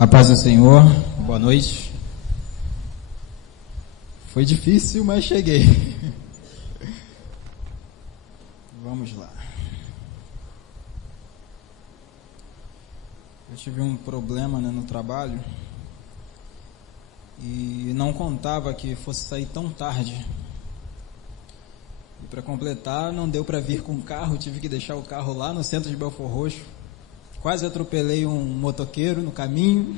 A paz do Senhor, boa noite. Foi difícil, mas cheguei. Vamos lá. Eu tive um problema, no trabalho e não contava que fosse sair tão tarde. E para completar, não deu para vir com o carro, tive que deixar o carro lá no centro de Belford Roxo. Quase atropelei um motoqueiro no caminho.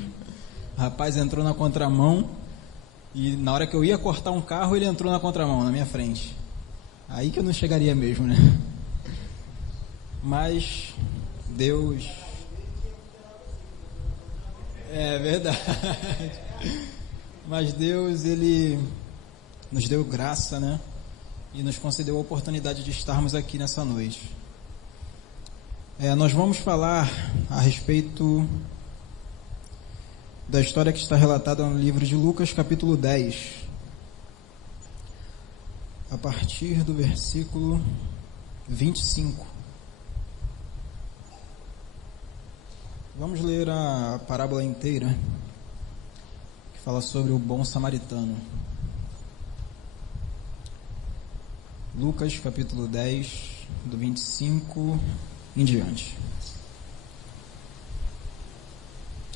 O rapaz entrou na contramão e na hora que eu ia cortar um carro, ele entrou na contramão, na minha frente. Aí que eu não chegaria mesmo, né? Mas Deus... É verdade. Mas Deus, Ele nos deu graça, né? E nos concedeu a oportunidade de estarmos aqui nessa noite. Nós vamos falar a respeito da história que está relatada no livro de Lucas, capítulo 10, a partir do versículo 25. Vamos ler a parábola inteira, que fala sobre o bom samaritano. Lucas, capítulo 10, do 25 em diante.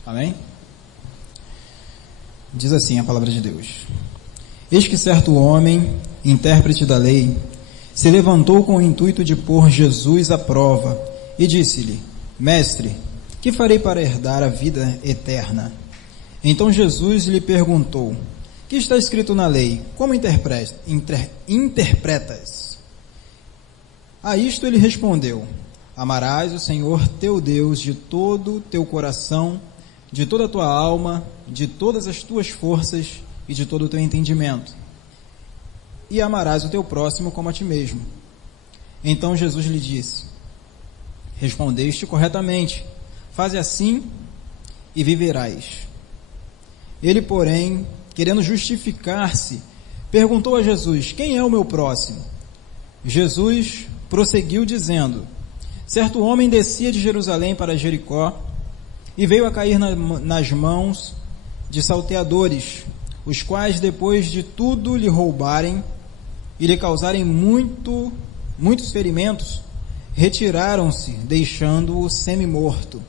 Amém? Diz assim a palavra de Deus: Eis que certo homem, intérprete da lei, se levantou com o intuito de pôr Jesus à prova e disse-lhe: Mestre, que farei para herdar a vida eterna? Então Jesus lhe perguntou: Que está escrito na lei? Como interpretas? A isto ele respondeu: Amarás o Senhor teu Deus de todo o teu coração, de toda a tua alma, de todas as tuas forças e de todo o teu entendimento. E amarás o teu próximo como a ti mesmo. Então Jesus lhe disse: Respondeste corretamente, faze assim e viverás. Ele, porém, querendo justificar-se, perguntou a Jesus: Quem é o meu próximo? Jesus prosseguiu dizendo: Certo homem descia de Jerusalém para Jericó e veio a cair nas mãos de salteadores, os quais, depois de tudo lhe roubarem e lhe causarem muitos ferimentos, retiraram-se, deixando-o semi-morto.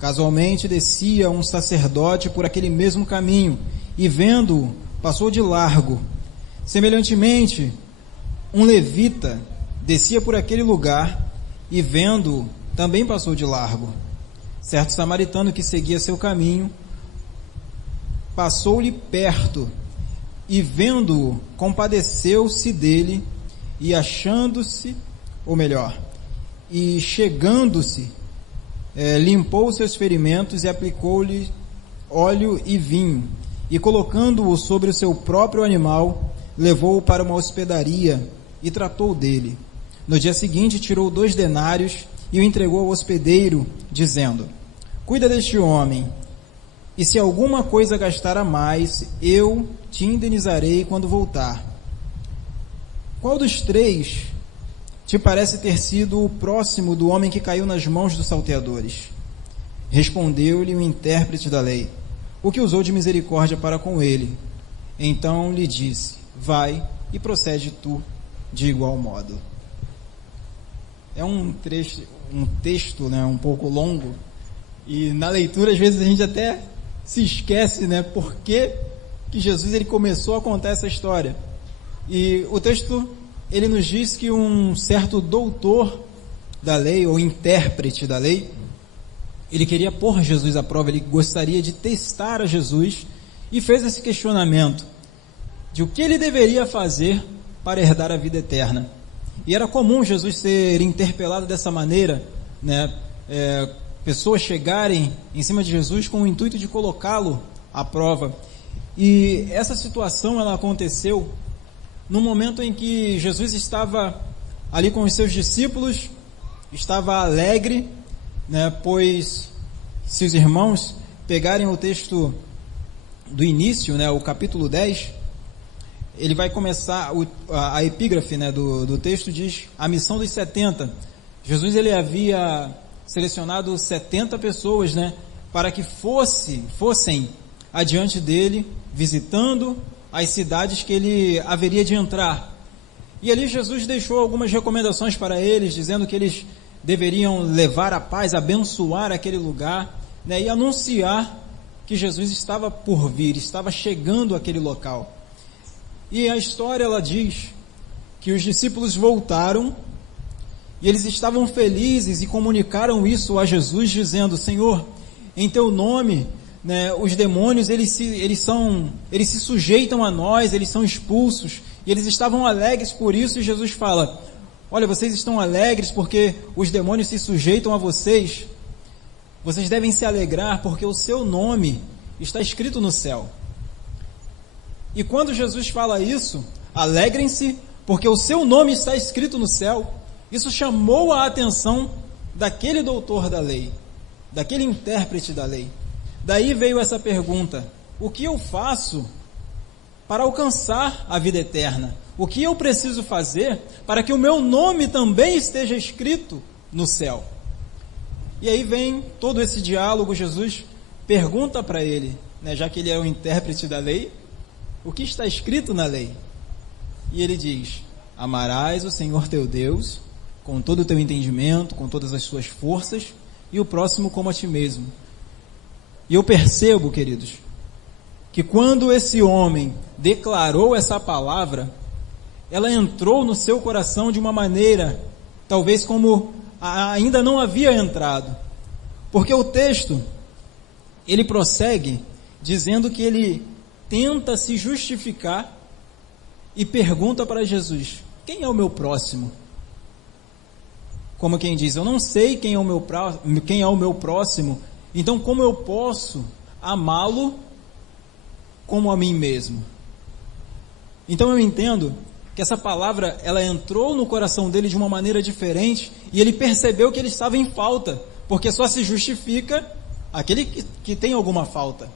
Casualmente descia um sacerdote por aquele mesmo caminho e, vendo-o, passou de largo. Semelhantemente, um levita descia por aquele lugar e, vendo-o, também passou de largo. Certo samaritano que seguia seu caminho passou-lhe perto e, vendo-o, compadeceu-se dele e chegando-se, limpou seus ferimentos e aplicou-lhe óleo e vinho, e colocando-o sobre o seu próprio animal, levou-o para uma hospedaria e tratou dele. No dia seguinte tirou 2 denários e o entregou ao hospedeiro, dizendo: Cuida deste homem, e se alguma coisa gastar a mais, eu te indenizarei quando voltar. Qual dos 3 te parece ter sido o próximo do homem que caiu nas mãos dos salteadores? Respondeu-lhe o intérprete da lei: O que usou de misericórdia para com ele. Então lhe disse: Vai e procede tu de igual modo. É um texto, um pouco longo, e na leitura às vezes a gente até se esquece, por que Jesus ele começou a contar essa história. E o texto ele nos diz que um certo doutor da lei, ou intérprete da lei, ele queria pôr Jesus à prova, ele gostaria de testar a Jesus e fez esse questionamento de o que ele deveria fazer para herdar a vida eterna. E era comum Jesus ser interpelado dessa maneira, pessoas chegarem em cima de Jesus com o intuito de colocá-lo à prova. E essa situação ela aconteceu no momento em que Jesus estava ali com os seus discípulos, estava alegre, pois se os irmãos pegarem o texto do início, o capítulo 10, ele vai começar, a epígrafe do texto diz a missão dos 70. Jesus ele havia selecionado 70 pessoas, para que fossem adiante dele, visitando as cidades que ele haveria de entrar. E ali Jesus deixou algumas recomendações para eles, dizendo que eles deveriam levar a paz, abençoar aquele lugar, né, e anunciar que Jesus estava por vir, estava chegando àquele local. E a história, ela diz que os discípulos voltaram e eles estavam felizes e comunicaram isso a Jesus, dizendo: Senhor, em teu nome, né, os demônios eles se sujeitam a nós, eles são expulsos. E eles estavam alegres por isso, e Jesus fala: olha, vocês estão alegres porque os demônios se sujeitam a vocês? Vocês devem se alegrar porque o seu nome está escrito no céu. E quando Jesus fala isso, alegrem-se porque o seu nome está escrito no céu, isso chamou a atenção daquele doutor da lei, daquele intérprete da lei. Daí veio essa pergunta: o que eu faço para alcançar a vida eterna? O que eu preciso fazer para que o meu nome também esteja escrito no céu? E aí vem todo esse diálogo. Jesus pergunta para ele, né, já que ele é o intérprete da lei, o que está escrito na lei? E ele diz: amarás o Senhor teu Deus com todo o teu entendimento, com todas as suas forças, e o próximo como a ti mesmo. E eu percebo, queridos, que quando esse homem declarou essa palavra, ela entrou no seu coração de uma maneira, talvez como ainda não havia entrado. Porque o texto, ele prossegue dizendo que ele tenta se justificar e pergunta para Jesus: quem é o meu próximo? Como quem diz: eu não sei quem é o meu próximo, então como eu posso amá-lo como a mim mesmo? Então eu entendo que essa palavra, ela entrou no coração dele de uma maneira diferente, e ele percebeu que ele estava em falta, porque só se justifica aquele que tem alguma falta.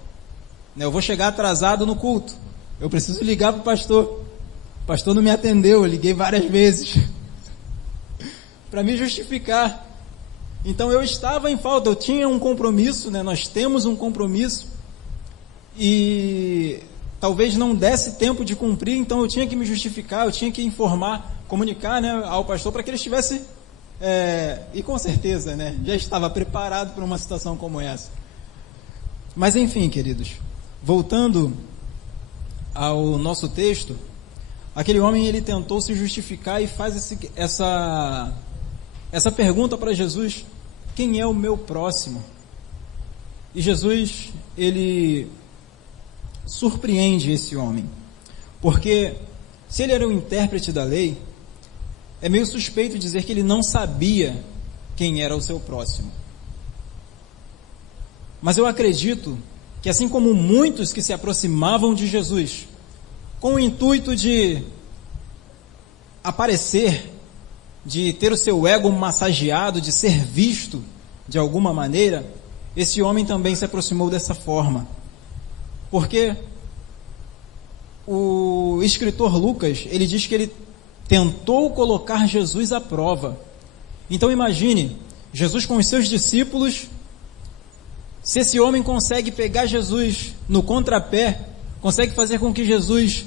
Eu vou chegar atrasado no culto, eu preciso ligar para o pastor. O pastor não me atendeu, eu liguei várias vezes para me justificar. Então eu estava em falta, eu tinha um compromisso, né? Nós temos um compromisso, e talvez não desse tempo de cumprir, então eu tinha que me justificar, eu tinha que informar, comunicar, né, ao pastor para que ele estivesse, e com certeza, né, já estava preparado para uma situação como essa. Mas enfim, queridos, voltando ao nosso texto, aquele homem, ele tentou se justificar e faz essa pergunta para Jesus: quem é o meu próximo? E Jesus, ele surpreende esse homem, porque se ele era o intérprete da lei, é meio suspeito dizer que ele não sabia quem era o seu próximo. Mas eu acredito que, assim como muitos que se aproximavam de Jesus com o intuito de aparecer, de ter o seu ego massageado, de ser visto de alguma maneira, esse homem também se aproximou dessa forma. Porque o escritor Lucas, ele diz que ele tentou colocar Jesus à prova. Então imagine, Jesus com os seus discípulos, se esse homem consegue pegar Jesus no contrapé, consegue fazer com que Jesus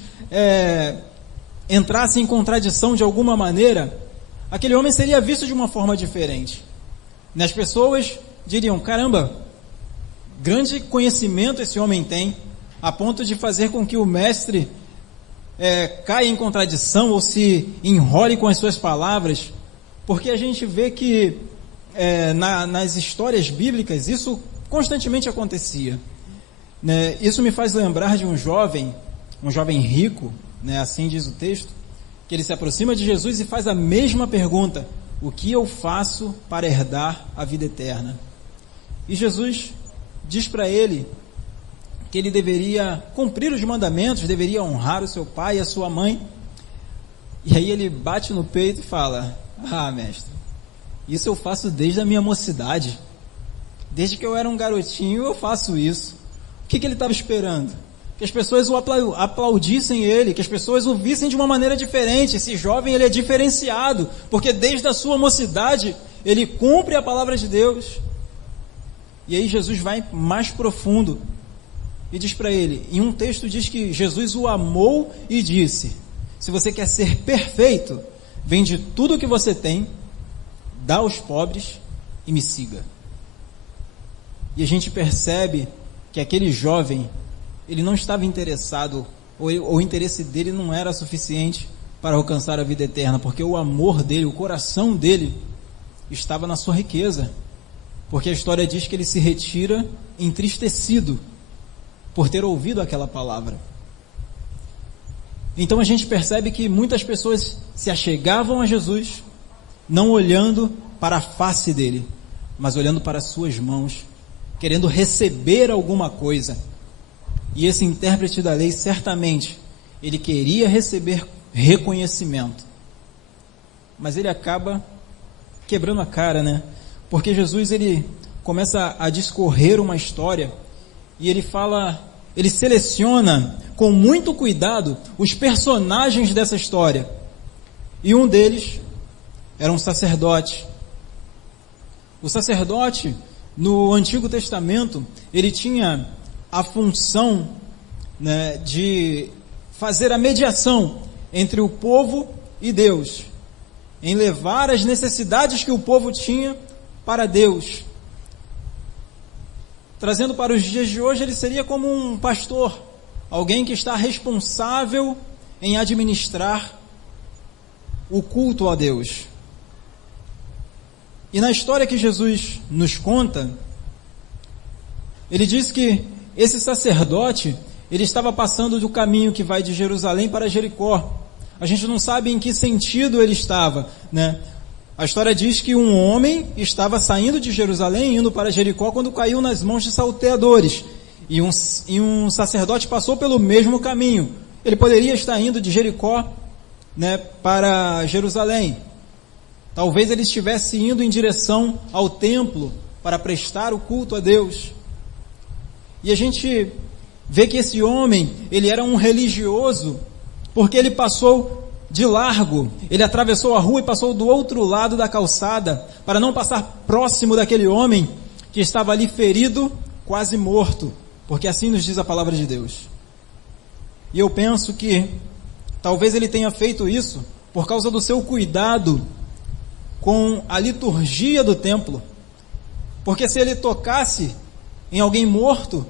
entrasse em contradição de alguma maneira, aquele homem seria visto de uma forma diferente. As pessoas diriam: caramba, grande conhecimento esse homem tem, a ponto de fazer com que o mestre caia em contradição ou se enrole com as suas palavras. Porque a gente vê que nas histórias bíblicas isso constantemente acontecia, né? Isso me faz lembrar de um jovem rico, né? Assim diz o texto, que ele se aproxima de Jesus e faz a mesma pergunta: o que eu faço para herdar a vida eterna? E Jesus diz para ele que ele deveria cumprir os mandamentos, deveria honrar o seu pai e a sua mãe. E aí ele bate no peito e fala: ah, mestre, isso eu faço desde a minha mocidade, desde que eu era um garotinho eu faço isso. O que ele estava esperando? Que as pessoas o aplaudissem ele, que as pessoas o vissem de uma maneira diferente. Esse jovem, ele é diferenciado, porque desde a sua mocidade ele cumpre a palavra de Deus. E aí Jesus vai mais profundo e diz para ele, em um texto diz que Jesus o amou e disse: se você quer ser perfeito, vende tudo o que você tem, dá aos pobres e me siga. E a gente percebe que aquele jovem, ele não estava interessado, ou o interesse dele não era suficiente para alcançar a vida eterna, porque o amor dele, o coração dele, estava na sua riqueza, porque a história diz que ele se retira entristecido por ter ouvido aquela palavra. Então a gente percebe que muitas pessoas se achegavam a Jesus, não olhando para a face dele, mas olhando para as suas mãos, querendo receber alguma coisa. E esse intérprete da lei, certamente, ele queria receber reconhecimento, mas ele acaba quebrando a cara, né? Porque Jesus, ele começa a discorrer uma história, e ele fala, ele seleciona com muito cuidado os personagens dessa história, e um deles era um sacerdote. O sacerdote, no Antigo Testamento, ele tinha a função, né, de fazer a mediação entre o povo e Deus, em levar as necessidades que o povo tinha para Deus. Trazendo para os dias de hoje, ele seria como um pastor, alguém que está responsável em administrar o culto a Deus. E na história que Jesus nos conta, ele diz que esse sacerdote, ele estava passando do caminho que vai de Jerusalém para Jericó. A gente não sabe em que sentido ele estava, né? A história diz que um homem estava saindo de Jerusalém, indo para Jericó, quando caiu nas mãos de salteadores. E um sacerdote passou pelo mesmo caminho. Ele poderia estar indo de Jericó, né, para Jerusalém. Talvez ele estivesse indo em direção ao templo para prestar o culto a Deus. E a gente vê que esse homem, ele era um religioso, porque ele passou de largo, ele atravessou a rua e passou do outro lado da calçada, para não passar próximo daquele homem que estava ali ferido, quase morto, porque assim nos diz a palavra de Deus. E eu penso que talvez ele tenha feito isso por causa do seu cuidado com a liturgia do templo, porque se ele tocasse em alguém morto,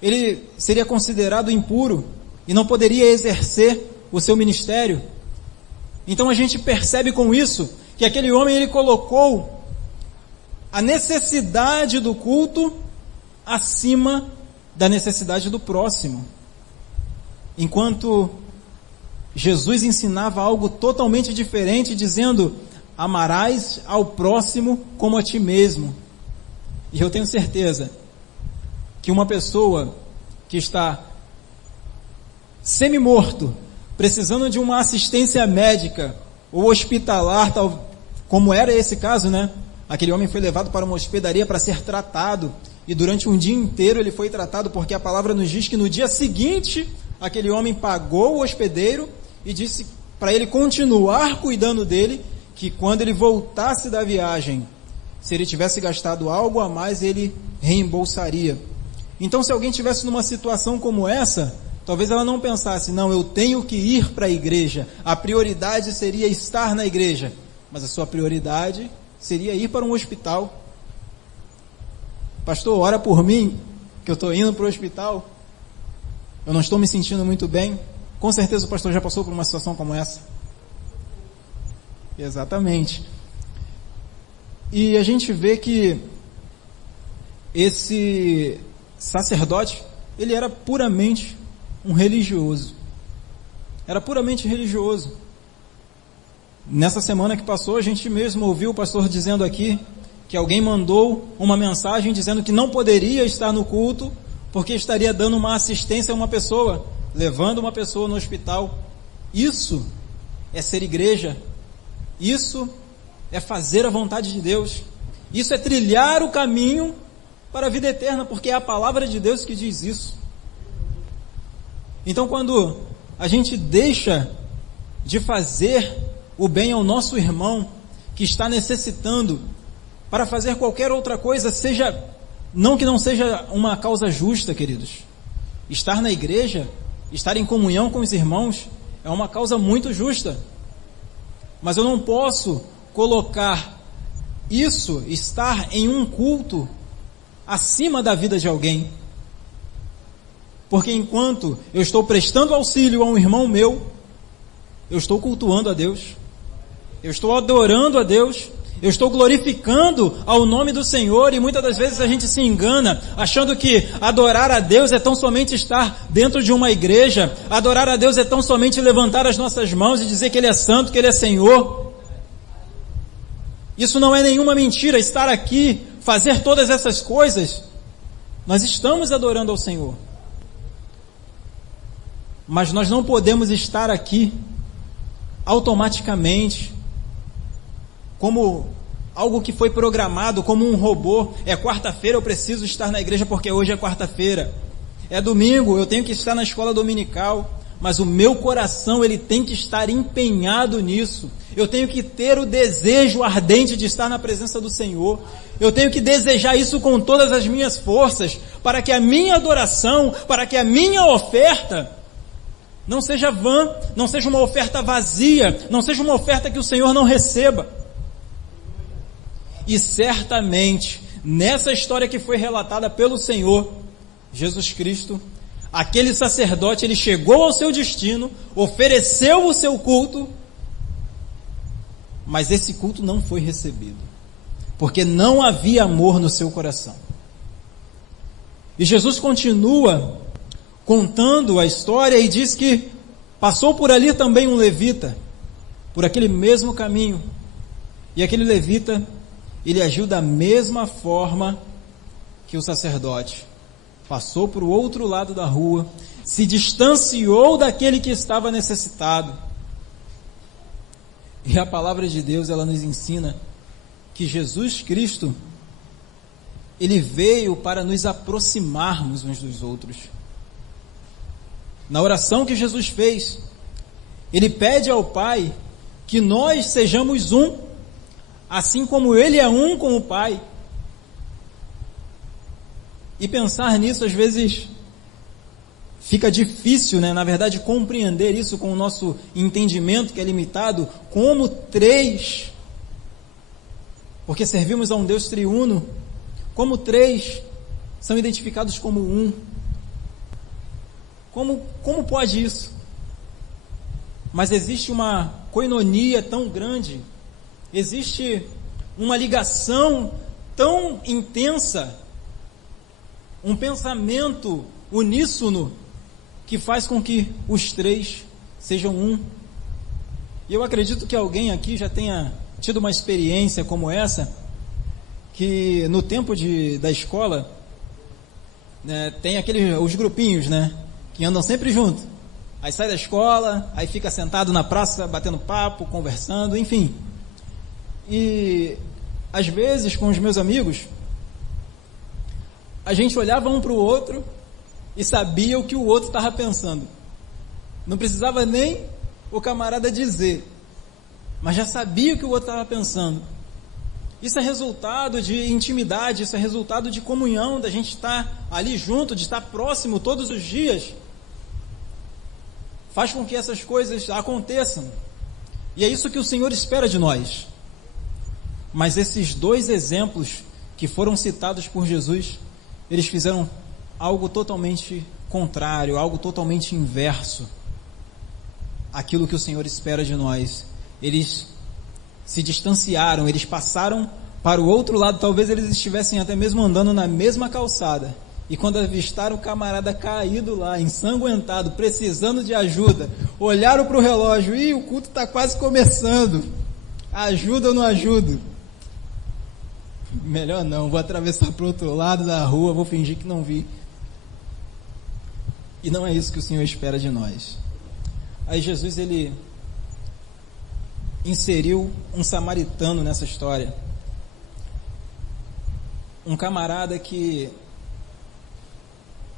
ele seria considerado impuro e não poderia exercer o seu ministério. Então a gente percebe com isso que aquele homem, ele colocou a necessidade do culto acima da necessidade do próximo, enquanto Jesus ensinava algo totalmente diferente, dizendo: amarás ao próximo como a ti mesmo. E eu tenho certeza que uma pessoa que está semi-morto, precisando de uma assistência médica ou hospitalar, tal, como era esse caso, né? Aquele homem foi levado para uma hospedaria para ser tratado, e durante um dia inteiro ele foi tratado, porque a palavra nos diz que no dia seguinte, aquele homem pagou o hospedeiro e disse para ele continuar cuidando dele, que quando ele voltasse da viagem, se ele tivesse gastado algo a mais, ele reembolsaria. Então, se alguém tivesse numa situação como essa, talvez ela não pensasse: não, eu tenho que ir para a igreja, a prioridade seria estar na igreja, mas a sua prioridade seria ir para um hospital. Pastor, ora por mim, que eu estou indo para o hospital, eu não estou me sentindo muito bem. Com certeza o pastor já passou por uma situação como essa. Exatamente. E a gente vê que esse sacerdote, ele era puramente um religioso. Era puramente religioso. Nessa semana que passou, a gente mesmo ouviu o pastor dizendo aqui que alguém mandou uma mensagem dizendo que não poderia estar no culto porque estaria dando uma assistência a uma pessoa, levando uma pessoa no hospital. Isso é ser igreja. Isso é fazer a vontade de Deus. Isso é trilhar o caminho para a vida eterna, porque é a palavra de Deus que diz isso. Então, quando a gente deixa de fazer o bem ao nosso irmão que está necessitando, para fazer qualquer outra coisa, seja Não que não seja uma causa justa, queridos. Estar na igreja, estar em comunhão com os irmãos, é uma causa muito justa. Mas eu não posso colocar isso, estar em um culto, acima da vida de alguém. Porque enquanto eu estou prestando auxílio a um irmão meu, eu estou cultuando a Deus, eu estou adorando a Deus, eu estou glorificando ao nome do Senhor. E muitas das vezes a gente se engana, achando que adorar a Deus é tão somente estar dentro de uma igreja, adorar a Deus é tão somente levantar as nossas mãos e dizer que Ele é santo, que Ele é Senhor. Isso não é nenhuma mentira. Estar aqui, fazer todas essas coisas, nós estamos adorando ao Senhor. Mas nós não podemos estar aqui automaticamente, como algo que foi programado, como um robô. É quarta-feira, eu preciso estar na igreja porque hoje é quarta-feira. É domingo, eu tenho que estar na escola dominical. Mas o meu coração, ele tem que estar empenhado nisso. Eu tenho que ter o desejo ardente de estar na presença do Senhor. Eu tenho que desejar isso com todas as minhas forças, para que a minha adoração, para que a minha oferta não seja vã, não seja uma oferta vazia, não seja uma oferta que o Senhor não receba. E certamente, nessa história que foi relatada pelo Senhor Jesus Cristo, aquele sacerdote, ele chegou ao seu destino, ofereceu o seu culto, mas esse culto não foi recebido, porque não havia amor no seu coração. E Jesus continua contando a história e diz que passou por ali também um levita, por aquele mesmo caminho, e aquele levita, ele agiu da mesma forma que o sacerdote. Passou para o outro lado da rua, se distanciou daquele que estava necessitado. E a palavra de Deus, ela nos ensina que Jesus Cristo, Ele veio para nos aproximarmos uns dos outros. Na oração que Jesus fez, Ele pede ao Pai que nós sejamos um, assim como Ele é um com o Pai. E pensar nisso, às vezes, fica difícil, né? Na verdade, compreender isso com o nosso entendimento, que é limitado, como três, porque servimos a um Deus triuno, como três são identificados como um. Como pode isso? Mas existe uma coinonia tão grande, existe uma ligação tão intensa, um pensamento uníssono que faz com que os três sejam um. E eu acredito que alguém aqui já tenha tido uma experiência como essa, que no tempo da escola, né, tem os grupinhos, né, que andam sempre junto. Aí sai da escola, aí fica sentado na praça, batendo papo, conversando, enfim. E às vezes com os meus amigos, a gente olhava um para o outro e sabia o que o outro estava pensando. Não precisava nem o camarada dizer, mas já sabia o que o outro estava pensando. Isso é resultado de intimidade, isso é resultado de comunhão, da gente estar ali junto, de estar próximo todos os dias. Faz com que essas coisas aconteçam. E é isso que o Senhor espera de nós. Mas esses dois exemplos que foram citados por Jesus, eles fizeram algo totalmente contrário, algo totalmente inverso àquilo que o Senhor espera de nós. Eles se distanciaram, eles passaram para o outro lado, talvez eles estivessem até mesmo andando na mesma calçada, e quando avistaram o camarada caído lá, ensanguentado, precisando de ajuda, olharam para o relógio, e o culto está quase começando, ajuda ou não ajuda? Melhor não, vou atravessar para o outro lado da rua, vou fingir que não vi. E não é isso que o Senhor espera de nós. Aí Jesus, ele inseriu um samaritano nessa história. Um camarada que,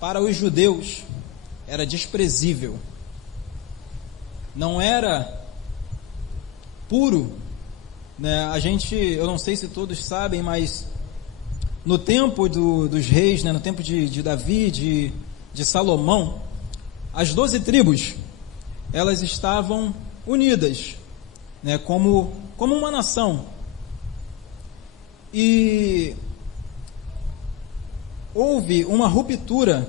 para os judeus, era desprezível. Não era puro, né? Eu não sei se todos sabem, mas no tempo dos reis, né, no tempo de Davi, de Salomão, as 12 tribos, elas estavam unidas, né, como uma nação. E houve uma ruptura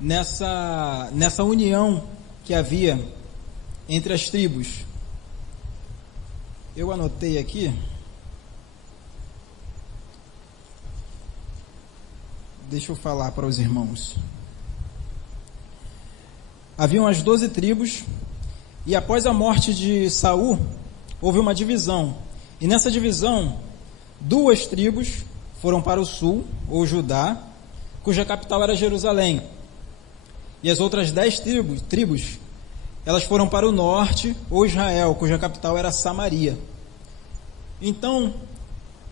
nessa união que havia entre as tribos. Eu anotei aqui. Deixa eu falar para os irmãos. Haviam as 12 tribos, e após a morte de Saul, houve uma divisão. E nessa divisão, 2 tribos foram para o sul, ou Judá, cuja capital era Jerusalém. E as outras 10 tribos, elas foram para o norte, ou Israel, cuja capital era Samaria. Então,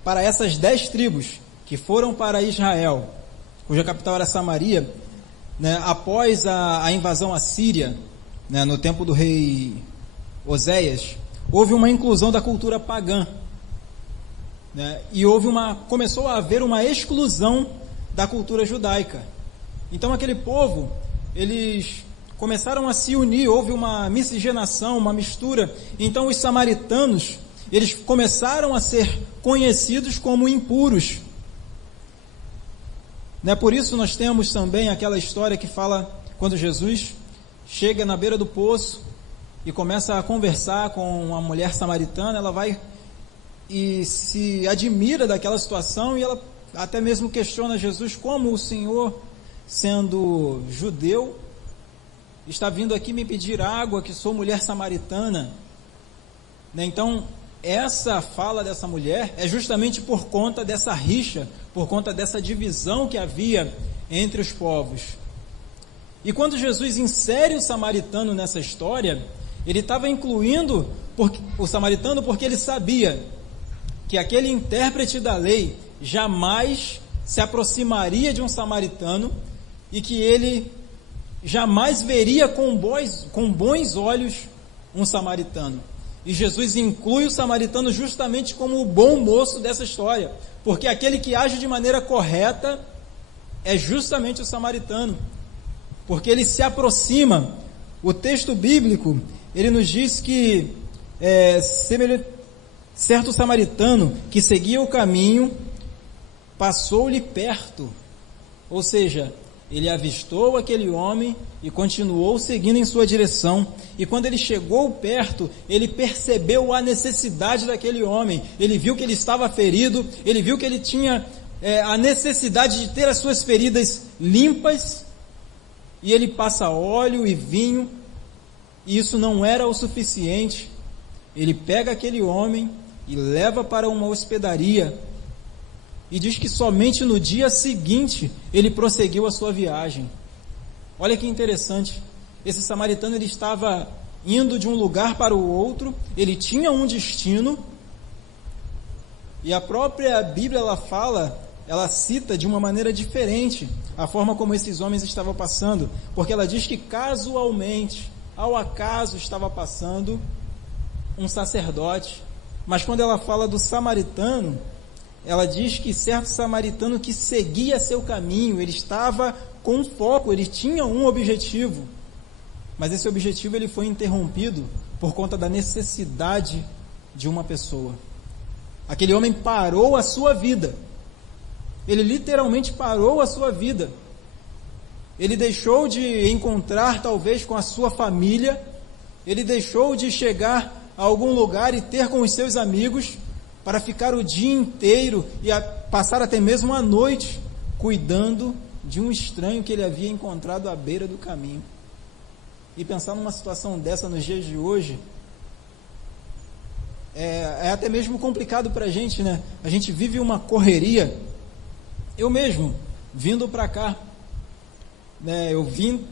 para essas 10 tribos que foram para Israel, cuja capital era Samaria, né, após a invasão assíria, né, no tempo do rei Oséias, houve uma inclusão da cultura pagã, né, e começou a haver uma exclusão da cultura judaica. Então aquele povo, eles começaram a se unir, houve uma miscigenação, uma mistura. Então os samaritanos, eles começaram a ser conhecidos como impuros. Né? Por isso nós temos também aquela história que fala quando Jesus chega na beira do poço e começa a conversar com uma mulher samaritana. Ela vai e se admira daquela situação, e ela até mesmo questiona Jesus: como o Senhor, sendo judeu, está vindo aqui me pedir água, que sou mulher samaritana? Né? Então, essa fala dessa mulher é justamente por conta dessa rixa, por conta dessa divisão que havia entre os povos. E quando Jesus insere o samaritano nessa história, ele estava incluindo o samaritano porque ele sabia que aquele intérprete da lei jamais se aproximaria de um samaritano e que ele jamais veria com bons olhos um samaritano. E Jesus inclui o samaritano justamente como o bom moço dessa história, porque aquele que age de maneira correta é justamente o samaritano, porque ele se aproxima. O texto bíblico, ele nos diz que certo samaritano que seguia o caminho passou-lhe perto, ou seja, ele avistou aquele homem e continuou seguindo em sua direção. E quando ele chegou perto, ele percebeu a necessidade daquele homem. Ele viu que ele estava ferido, ele viu que ele tinha a necessidade de ter as suas feridas limpas, e ele passa óleo e vinho, e isso não era o suficiente. Ele pega aquele homem e leva para uma hospedaria, e diz que somente no dia seguinte ele prosseguiu a sua viagem. Olha que interessante, esse samaritano, ele estava indo de um lugar para o outro, ele tinha um destino, e a própria Bíblia, ela cita de uma maneira diferente a forma como esses homens estavam passando, porque ela diz que casualmente, ao acaso, estava passando um sacerdote. Mas quando ela fala do samaritano, ela diz que certo samaritano que seguia seu caminho, ele estava com foco, ele tinha um objetivo, mas esse objetivo ele foi interrompido por conta da necessidade de uma pessoa. Aquele homem parou a sua vida, ele literalmente parou a sua vida, ele deixou de encontrar talvez com a sua família, ele deixou de chegar a algum lugar e ter com os seus amigos, para ficar o dia inteiro e passar até mesmo a noite cuidando de um estranho que ele havia encontrado à beira do caminho. E pensar numa situação dessa nos dias de hoje é até mesmo complicado para a gente, né? A gente vive uma correria. Eu mesmo, vindo para cá, né, eu vim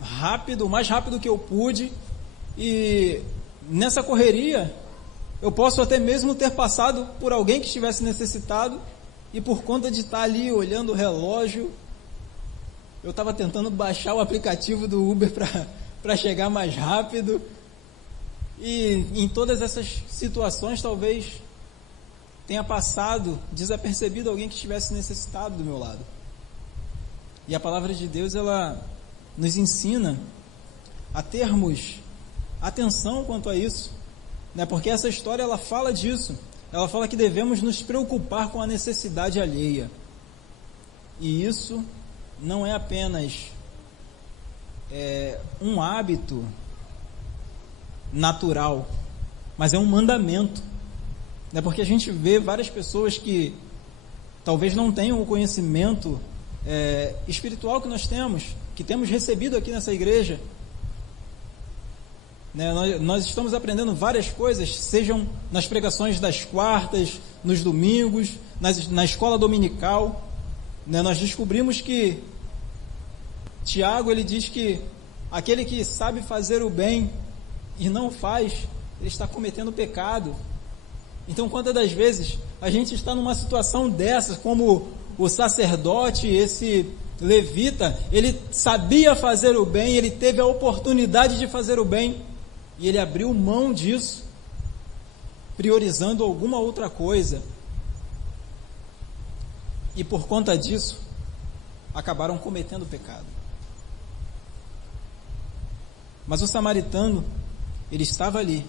rápido, o mais rápido que eu pude, e nessa correria eu posso até mesmo ter passado por alguém que estivesse necessitado, e por conta de estar ali olhando o relógio, eu estava tentando baixar o aplicativo do Uber para chegar mais rápido. E em todas essas situações, talvez tenha passado desapercebido alguém que estivesse necessitado do meu lado. E a palavra de Deus, ela nos ensina a termos atenção quanto a isso, né? Porque essa história, ela fala disso. Ela fala que devemos nos preocupar com a necessidade alheia. E isso não é apenas um hábito natural, mas é um mandamento. É porque a gente vê várias pessoas que talvez não tenham o conhecimento espiritual que nós temos, que temos recebido aqui nessa igreja. Nós estamos aprendendo várias coisas, sejam nas pregações das quartas, nos domingos, na escola dominical. Nós descobrimos que Tiago, ele diz que aquele que sabe fazer o bem e não faz, ele está cometendo pecado. Então, quantas das vezes a gente está numa situação dessas, como o sacerdote, esse levita, ele sabia fazer o bem, ele teve a oportunidade de fazer o bem, e ele abriu mão disso, priorizando alguma outra coisa, e por conta disso, acabaram cometendo pecado. Mas o samaritano, ele estava ali,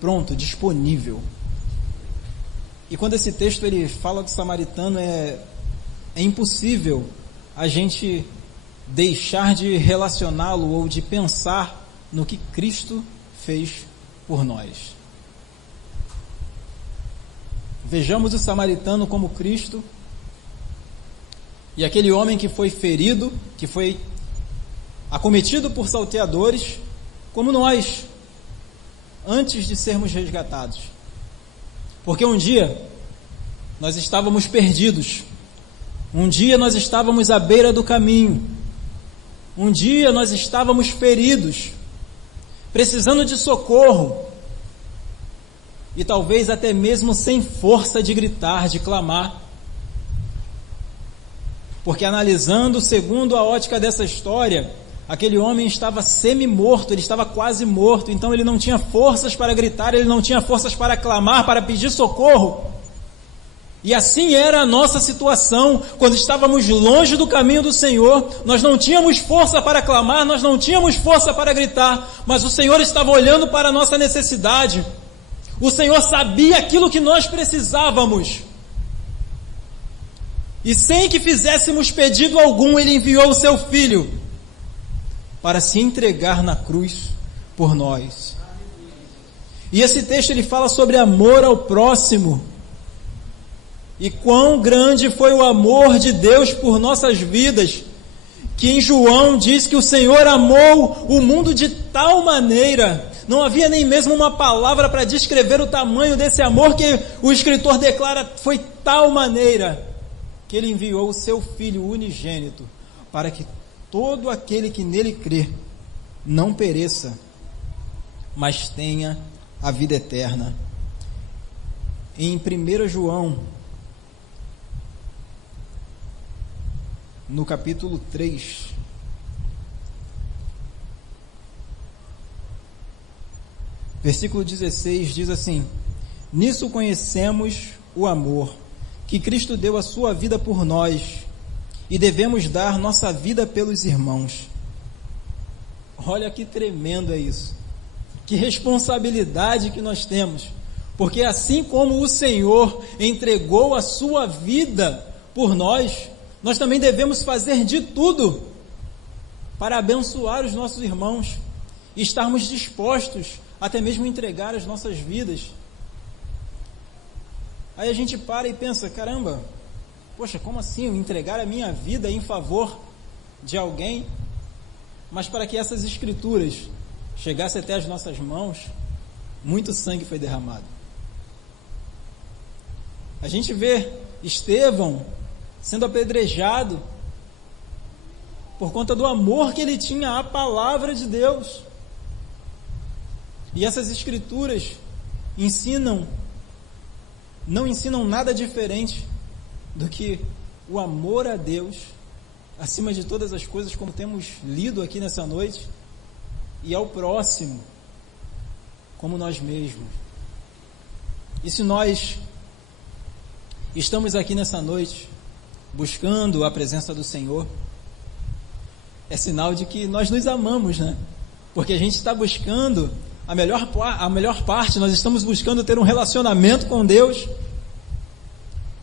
pronto, disponível. E quando esse texto ele fala do samaritano, é impossível a gente deixar de relacioná-lo ou de pensar no que Cristo fez por nós. Vejamos o samaritano como Cristo, e aquele homem que foi ferido, que foi acometido por salteadores, como nós, antes de sermos resgatados. Porque um dia nós estávamos perdidos, um dia nós estávamos à beira do caminho, um dia nós estávamos feridos, precisando de socorro, e talvez até mesmo sem força de gritar, de clamar. Porque analisando segundo a ótica dessa história, aquele homem estava semi-morto, ele estava quase morto, então ele não tinha forças para gritar, ele não tinha forças para clamar, para pedir socorro. E assim era a nossa situação, quando estávamos longe do caminho do Senhor, nós não tínhamos força para clamar, nós não tínhamos força para gritar, mas o Senhor estava olhando para a nossa necessidade, o Senhor sabia aquilo que nós precisávamos, e sem que fizéssemos pedido algum, Ele enviou o Seu Filho, para se entregar na cruz por nós. E esse texto ele fala sobre amor ao próximo, e quão grande foi o amor de Deus por nossas vidas, que em João diz que o Senhor amou o mundo de tal maneira, não havia nem mesmo uma palavra para descrever o tamanho desse amor, que o escritor declara, foi tal maneira, que Ele enviou o Seu Filho unigênito, para que todo aquele que nele crê não pereça, mas tenha a vida eterna. Em 1 João, no capítulo 3, versículo 16, diz assim: nisso conhecemos o amor, que Cristo deu a sua vida por nós, e devemos dar nossa vida pelos irmãos. Olha que tremendo é isso, que responsabilidade que nós temos, porque assim como o Senhor entregou a sua vida por nós, nós também devemos fazer de tudo para abençoar os nossos irmãos, e estarmos dispostos até mesmo a entregar as nossas vidas. Aí a gente para e pensa, caramba, poxa, como assim eu entregar a minha vida em favor de alguém? Mas para que essas escrituras chegassem até as nossas mãos, muito sangue foi derramado. A gente vê Estevão sendo apedrejado por conta do amor que ele tinha à palavra de Deus. E essas escrituras não ensinam nada diferente do que o amor a Deus, acima de todas as coisas, como temos lido aqui nessa noite, e ao próximo, como nós mesmos. E se nós estamos aqui nessa noite buscando a presença do Senhor, é sinal de que nós nos amamos, né? Porque a gente está buscando a melhor parte, nós estamos buscando ter um relacionamento com Deus,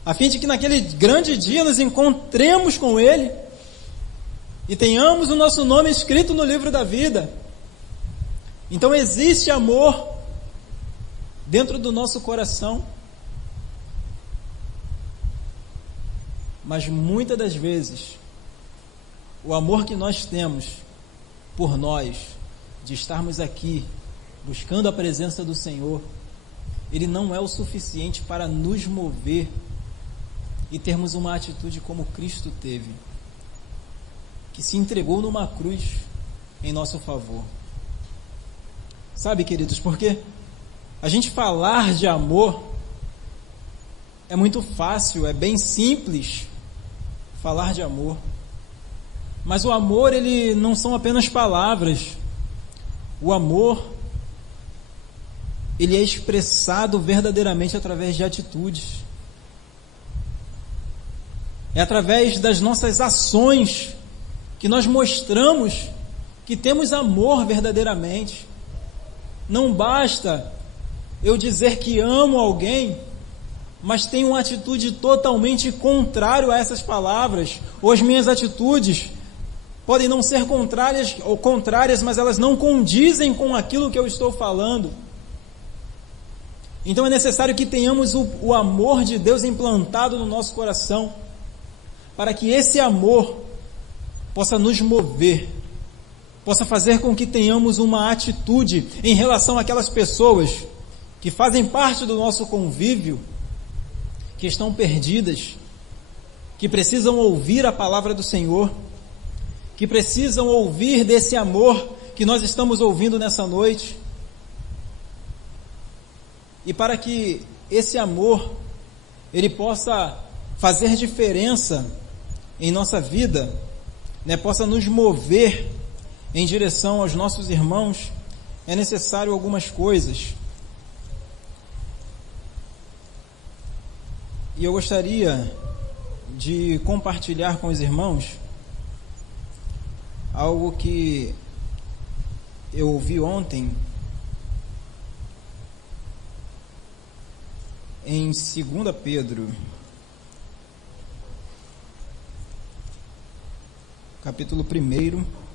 a fim de que naquele grande dia nos encontremos com Ele e tenhamos o nosso nome escrito no livro da vida. Então existe amor dentro do nosso coração, mas muitas das vezes o amor que nós temos por nós, de estarmos aqui buscando a presença do Senhor, ele não é o suficiente para nos mover e termos uma atitude como Cristo teve, que se entregou numa cruz em nosso favor. Sabe, queridos, porque a gente falar de amor é muito fácil, é bem simples falar de amor. Mas o amor, ele não são apenas palavras. O amor, ele é expressado verdadeiramente através de atitudes. É através das nossas ações que nós mostramos que temos amor verdadeiramente. Não basta eu dizer que amo alguém, mas tenho uma atitude totalmente contrária a essas palavras, ou as minhas atitudes podem não ser contrárias, mas elas não condizem com aquilo que eu estou falando. Então é necessário que tenhamos o amor de Deus implantado no nosso coração, para que esse amor possa nos mover, possa fazer com que tenhamos uma atitude em relação àquelas pessoas que fazem parte do nosso convívio, que estão perdidas, que precisam ouvir a palavra do Senhor, que precisam ouvir desse amor que nós estamos ouvindo nessa noite. E para que esse amor, ele possa fazer diferença em nossa vida, né, possa nos mover em direção aos nossos irmãos, é necessário algumas coisas. E eu gostaria de compartilhar com os irmãos algo que eu ouvi ontem em 2 Pedro, capítulo 1,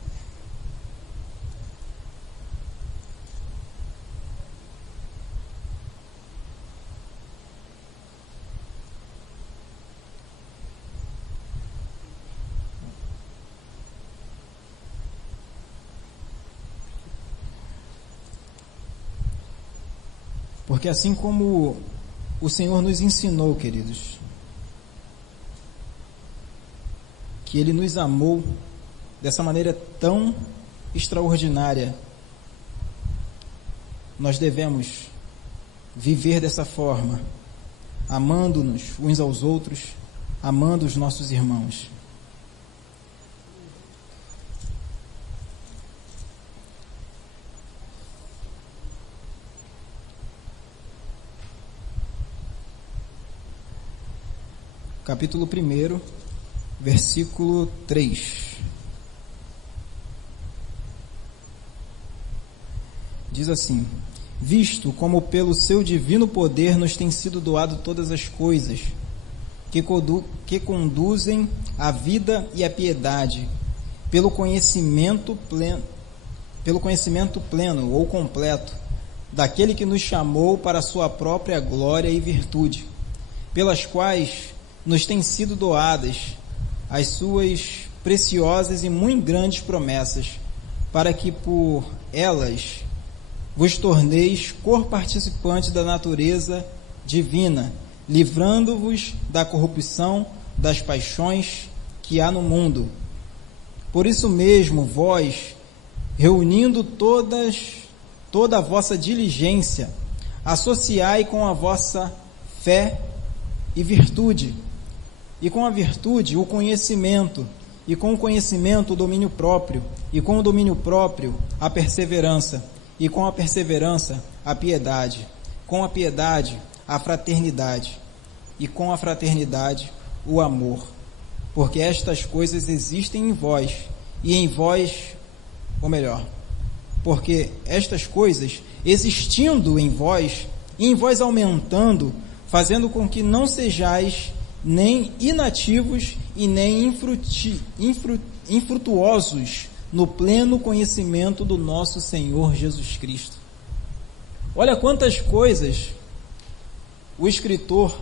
porque assim como o Senhor nos ensinou, queridos, que Ele nos amou dessa maneira tão extraordinária, nós devemos viver dessa forma, amando-nos uns aos outros, amando os nossos irmãos. Capítulo 1, versículo 3. Diz assim: visto como pelo seu divino poder nos tem sido doado todas as coisas, que conduzem à vida e à piedade, pelo conhecimento pleno ou completo, daquele que nos chamou para a sua própria glória e virtude, pelas quais nos têm sido doadas as suas preciosas e muito grandes promessas, para que por elas vos torneis corparticipantes da natureza divina, livrando-vos da corrupção das paixões que há no mundo. Por isso mesmo, vós, reunindo toda a vossa diligência, associai com a vossa fé e virtude, e com a virtude o conhecimento, e com o conhecimento o domínio próprio, e com o domínio próprio a perseverança, e com a perseverança a piedade, com a piedade a fraternidade, e com a fraternidade o amor, porque estas coisas existem em vós, e em vós, ou melhor, porque estas coisas existindo em vós, e em vós aumentando, fazendo com que não sejais nem inativos e nem infrutuosos no pleno conhecimento do nosso Senhor Jesus Cristo. Olha quantas coisas o escritor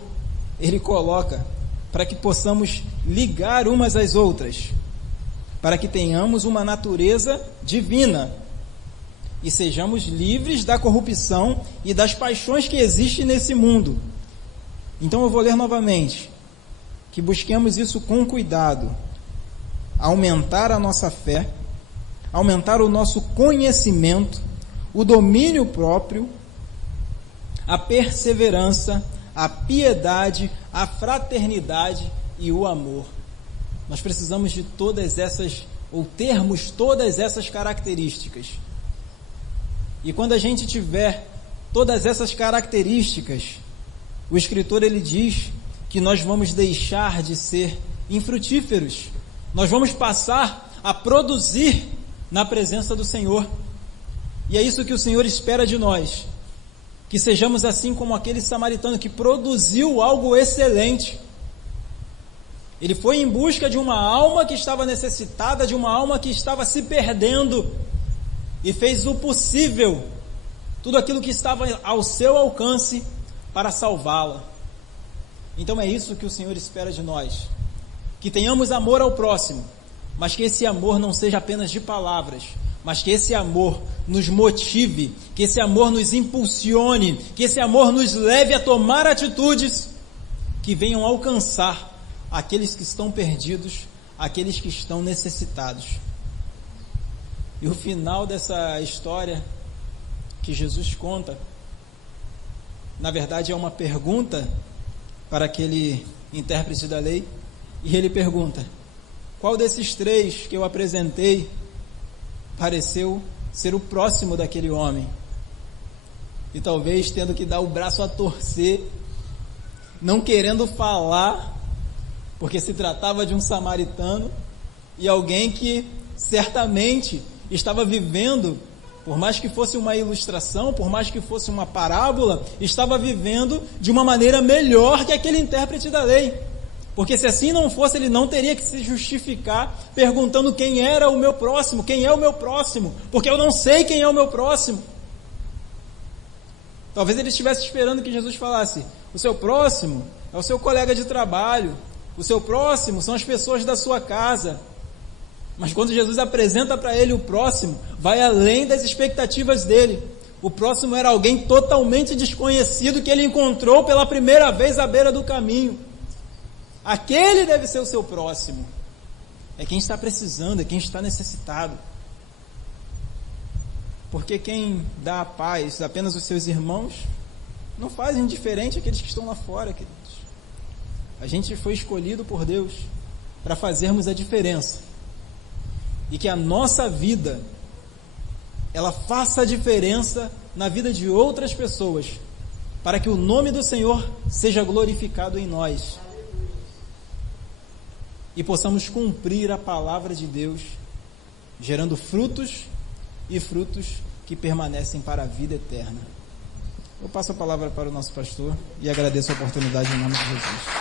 ele coloca para que possamos ligar umas às outras, para que tenhamos uma natureza divina e sejamos livres da corrupção e das paixões que existem nesse mundo. Então eu vou ler novamente, que busquemos isso com cuidado, aumentar a nossa fé, aumentar o nosso conhecimento, o domínio próprio, a perseverança, a piedade, a fraternidade e o amor. Nós precisamos de todas essas, ou termos todas essas características. E quando a gente tiver todas essas características, o escritor ele diz que nós vamos deixar de ser infrutíferos. Nós vamos passar a produzir na presença do Senhor. E é isso que o Senhor espera de nós, que sejamos assim como aquele samaritano que produziu algo excelente. Ele foi em busca de uma alma que estava necessitada, de uma alma que estava se perdendo, e fez o possível, tudo aquilo que estava ao seu alcance para salvá-la. Então é isso que o Senhor espera de nós, que tenhamos amor ao próximo, mas que esse amor não seja apenas de palavras, mas que esse amor nos motive, que esse amor nos impulsione, que esse amor nos leve a tomar atitudes que venham alcançar aqueles que estão perdidos, aqueles que estão necessitados. E o final dessa história que Jesus conta, na verdade é uma pergunta para aquele intérprete da lei, e ele pergunta: qual desses três que eu apresentei pareceu ser o próximo daquele homem? E talvez tendo que dar o braço a torcer, não querendo falar, porque se tratava de um samaritano e alguém que certamente estava vivendo, por mais que fosse uma ilustração, por mais que fosse uma parábola, estava vivendo de uma maneira melhor que aquele intérprete da lei. Porque se assim não fosse, ele não teria que se justificar perguntando quem era o meu próximo, quem é o meu próximo, porque eu não sei quem é o meu próximo. Talvez ele estivesse esperando que Jesus falasse: o seu próximo é o seu colega de trabalho, o seu próximo são as pessoas da sua casa. Mas quando Jesus apresenta para ele o próximo, vai além das expectativas dele. O próximo era alguém totalmente desconhecido que ele encontrou pela primeira vez à beira do caminho. Aquele deve ser o seu próximo. É quem está precisando, é quem está necessitado. Porque quem dá a paz apenas os seus irmãos, não fazem diferente aqueles que estão lá fora, queridos. A gente foi escolhido por Deus para fazermos a diferença. E que a nossa vida, ela faça a diferença na vida de outras pessoas, para que o nome do Senhor seja glorificado em nós. E possamos cumprir a palavra de Deus, gerando frutos e frutos que permanecem para a vida eterna. Eu passo a palavra para o nosso pastor e agradeço a oportunidade em nome de Jesus.